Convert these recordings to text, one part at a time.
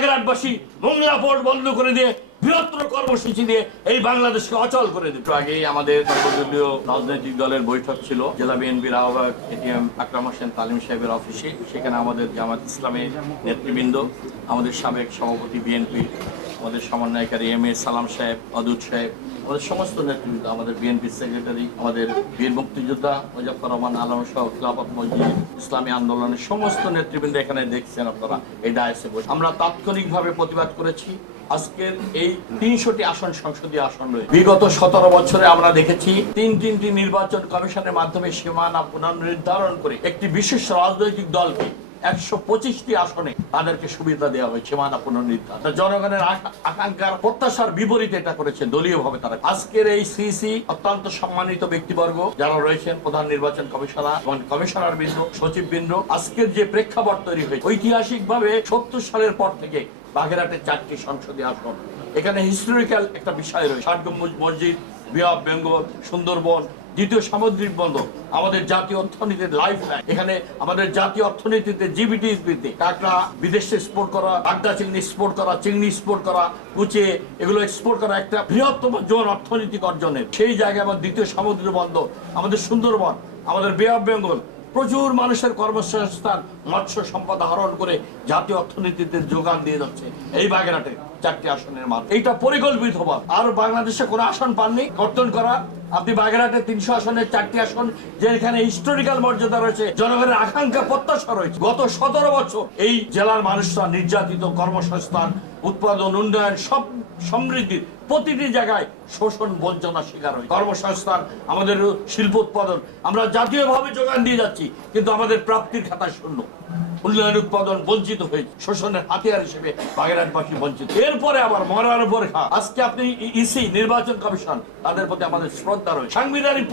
বাগেরহাটবাসী Mongla port বন্ধ করে দিয়ে বৃহত্তর কর্মসূচি দিয়ে এই বাংলাদেশকে অচল করে দিত আগেই আমাদের সর্বদলীয় রাজনৈতিক দলের বৈঠক ছিল, জেলা বিএনপির আহ্বায়ক এটিএম আকরাম হোসেন তালিম সাহেবের অফিসে। সেখানে আমাদের জামাত ইসলামের নেতৃবৃন্দ, আমাদের সাবেক সভাপতি বিএনপি, আমাদের সমন্বয়কারী এম এ সালাম সাহেব, অদুত সাহেব আমাদের সমস্ত নেতৃবৃন্দ, আমাদের বিএনপি সেক্রেটারি আমাদের বীর মুক্তিযোদ্ধা মুজাফর রহমান আলম সহ খিলাফত মসজিদ ইসলামী আন্দোলনের সমস্ত নেতৃবৃন্দ এখানে দেখছেন আপনারা, এই ডায়াসে বসে। আমরা তাৎক্ষণিকভাবে প্রতিবাদ করেছি। আজকের এই তিনশোটি আসন, সংসদীয় আসন রয়েছে। বিগত সতেরো বছরে আমরা দেখেছি তিন তিনটি নির্বাচন কমিশনের মাধ্যমে সীমানা পুনর্নির্ধারণ করে একটি বিশেষ রাজনৈতিক দলকে একশো পঁচিশটি আসনে তাদেরকে সুবিধা দেওয়া হয়েছে সীমানা পুনর্নির্ধারণ। জনগণের আকাঙ্ক্ষার প্রত্যাশার বিপরীতে এটা করেছে দলীয় ভাবে তারা। আজকের এই সিসি অত্যন্ত সম্মানিত ব্যক্তিবর্গ যারা রয়েছেন, প্রধান নির্বাচন কমিশনার এবং কমিশনার বৃন্দ, সচিব বৃন্দ, আজকের যে প্রেক্ষাপট তৈরি হয়েছে ঐতিহাসিক ভাবে সত্তর সালের পর থেকে বাগেরহাটের চারটি সংসদীয় আসন। এখানে হিস্টোরিক্যাল একটা বিষয় রয়েছে। ষাট গম্বুজ মসজিদ, বিহার, বেঙ্গল, সুন্দরবন দ্বিতীয় সামুদ্রিক বন্দর, আমাদের জাতীয় অর্থনীতির লাইফ লাইন এখানে আমাদের জাতীয় অর্থনীতিতে জিবিটি বৃদ্ধি কাঁকড়া বিদেশে এক্সপোর্ট করা কাঁকড়া চিংড়ি এক্সপোর্ট করা, চিংড়ি এক্সপোর্ট করা, কুচে, এগুলো এক্সপোর্ট করা একটা বৃহত্তম জোর অর্থনৈতিক অর্জনের। সেই জায়গায় আমার দ্বিতীয় সামুদ্রিক বন্দর, আমাদের সুন্দরবন, আমাদের বে অফ বেঙ্গল প্রচুর মানুষের কর্মসংস্থান, মৎস্য সম্পদ আহরণ করে জাতীয় অর্থনীতিতে যোগান দিয়ে যাচ্ছে। এই বাগেরহাটে চারটি আসনের মান এইটা পরিকল্পিত হবার। আর বাংলাদেশে কোনো আসন পাননি। কর্তন করা। আপনি বাগেরহাটে তিনশো আসনের চারটি আসন, যেখানে হিস্টোরিক্যাল মর্যাদা রয়েছে, জনগণের আকাঙ্ক্ষা প্রত্যাশা রয়েছে। গত সতেরো বছর এই জেলার মানুষরা নির্যাতিত কর্মসংস্থান, উৎপাদন, উন্নয়ন সব সমৃদ্ধির প্রতিটি জায়গায় শোষণ বঞ্চনা শিকার হয় কর্মসংস্থান, আমাদের শিল্প উৎপাদন আমরা জাতীয়ভাবে যোগান দিয়ে যাচ্ছি, কিন্তু আমাদের প্রাপ্তির খাতা শূন্য। উন্নয়ন উৎপাদন বঞ্চিত হয়েছে। শোষণের হাতিয়ার হিসেবে বঞ্চিত। এরপরে আবার মরার আজকে আপনি ইসি, নির্বাচন কমিশন, তাদের প্রতি আমাদের শ্রদ্ধা রয়েছে। সাংবিধানিক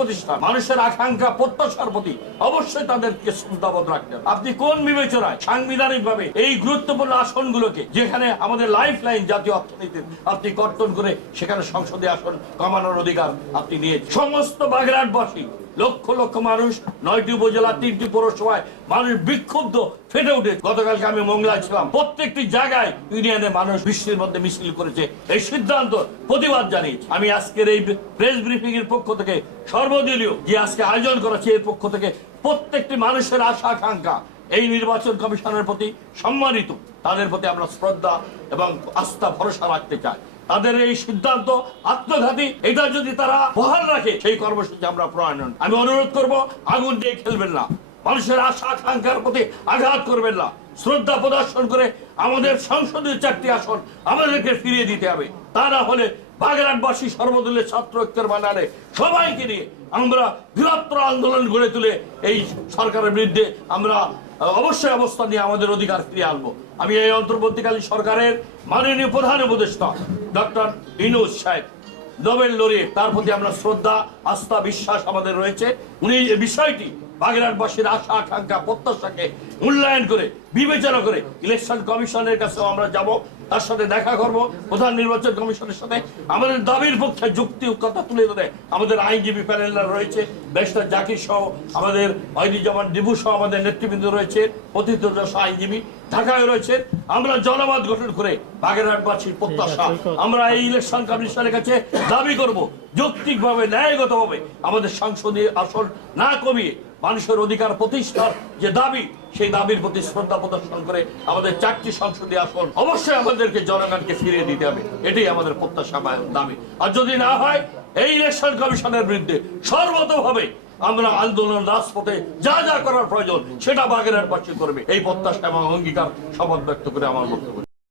মানুষের আকাঙ্ক্ষা, প্রত্যাশার প্রতি অবশ্যই তাদেরকে শ্রদ্ধাবোধ আপনি কোন বিবেচনায় সাংবিধানিক ভাবে এই গুরুত্বপূর্ণ আসনগুলোকে, যেখানে আমাদের লাইফ লাইন জাতীয় অর্থনীতির আপনি কর্তন করে সেখানে সংসদে আসন কমানোর অধিকার আপনি নিয়ে সমস্ত বাগেরহাটবাসী লক্ষ লক্ষ মানুষ নয়টি উপজেলা, তিনটি পৌরসভায় মানুষ বিক্ষুব্ধ, ফেটে উঠে। গতকালকে আমি মংলায় ছিলাম। প্রত্যেকটি জায়গায় ইউনিয়নে মানুষ বৃষ্টির মধ্যে মিছিল করেছে। এই সিদ্ধান্ত প্রতিবাদ জানিয়েছে। আমি আজকের এই প্রেস ব্রিফিং এর পক্ষ থেকে সর্বদলীয় যে আজকে আয়োজন করেছে, এর পক্ষ থেকে প্রত্যেকটি মানুষের আশা আকাঙ্ক্ষা, এই নির্বাচন কমিশনের প্রতি সম্মানিত। তাদের প্রতি আমরা শ্রদ্ধা এবং আস্থা, ভরসা রাখতে চাই। তাদের এই সিদ্ধান্ত, আত্মঘাতী, এটা যদি তারা বহাল রাখে, সেই কর্মসূচি আমরা প্রণয়ন। আমি অনুরোধ করব, আগুন দিয়ে খেলবেন না। মানুষের আশা, আকাঙ্ক্ষার প্রতি আঘাত করবেন না। শ্রদ্ধা প্রদর্শন করে আমাদের সংসদীয় চারটি আসন আমাদেরকে ফিরিয়ে দিতে হবে। তা না হলে বাগেরহাটবাসী সর্বদলীয় ছাত্র ঐক্যের বানানে সবাইকে নিয়ে আমরা বৃহত্তর আন্দোলন গড়ে তুলে এই সরকারের বিরুদ্ধে আমরা অবশ্যই অবস্থান নিয়ে আমাদের অধিকার ফিরে আনব। আমি এই অন্তর্বর্তীকালীন সরকারের মাননীয় প্রধান উপদেষ্টা, ডক্টর ইনুজ সাহেব। নোবেল লড়িয়ে তার প্রতি আমরা শ্রদ্ধা, আস্থা, বিশ্বাস আমাদের রয়েছে। উনি এই বিষয়টি বাগেরহাটবাসীর আশা, আকাঙ্ক্ষা, প্রত্যাশাকে মূল্যায়ন করে, বিবেচনা করে ইলেকশন কমিশনের কাছেও আমরা যাব। তার সাথে দেখা করব প্রধান নির্বাচন কমিশনের সাথে। আমাদের দাবির পক্ষে যুক্তি কথা তুলে ধরে। আমাদের আইনজীবী প্যানেলরা রয়েছে ব্যারিস্টার জাকির সহ আমাদের জামান ডিবু সহ আমাদের নেতৃবৃন্দ রয়েছে প্রতিদ্বন্দ্ব আইনজীবী ঢাকায় রয়েছে। আমরা জনমত গঠন করে বাগেরহাটবাসীর প্রত্যাশা। আমরা এই ইলেকশন কমিশনের কাছে দাবি করব যৌক্তিকভাবে ন্যায়গতভাবে আমাদের সংসদীয় আসন না কমিয়ে মানুষের অধিকার প্রতিষ্ঠার যে দাবি সেই দাবির প্রতি শ্রদ্ধা প্রদর্শন করে আমাদের চারটি সংসদীয় আসন অবশ্যই আমাদেরকে জনগণকে ফিরিয়ে দিতে হবে। এটাই আমাদের প্রত্যাশা দাবি। আর যদি না হয়, এই ইলেকশন কমিশনের বিরুদ্ধে সর্বতভাবে আমরা আন্দোলন, রাজপথে যা যা করার প্রয়োজন, সেটা বাগেরার পাচ্ছি করবে। এই প্রত্যাশা এবং অঙ্গীকার শপথ ব্যক্ত করে আমার বক্তব্য।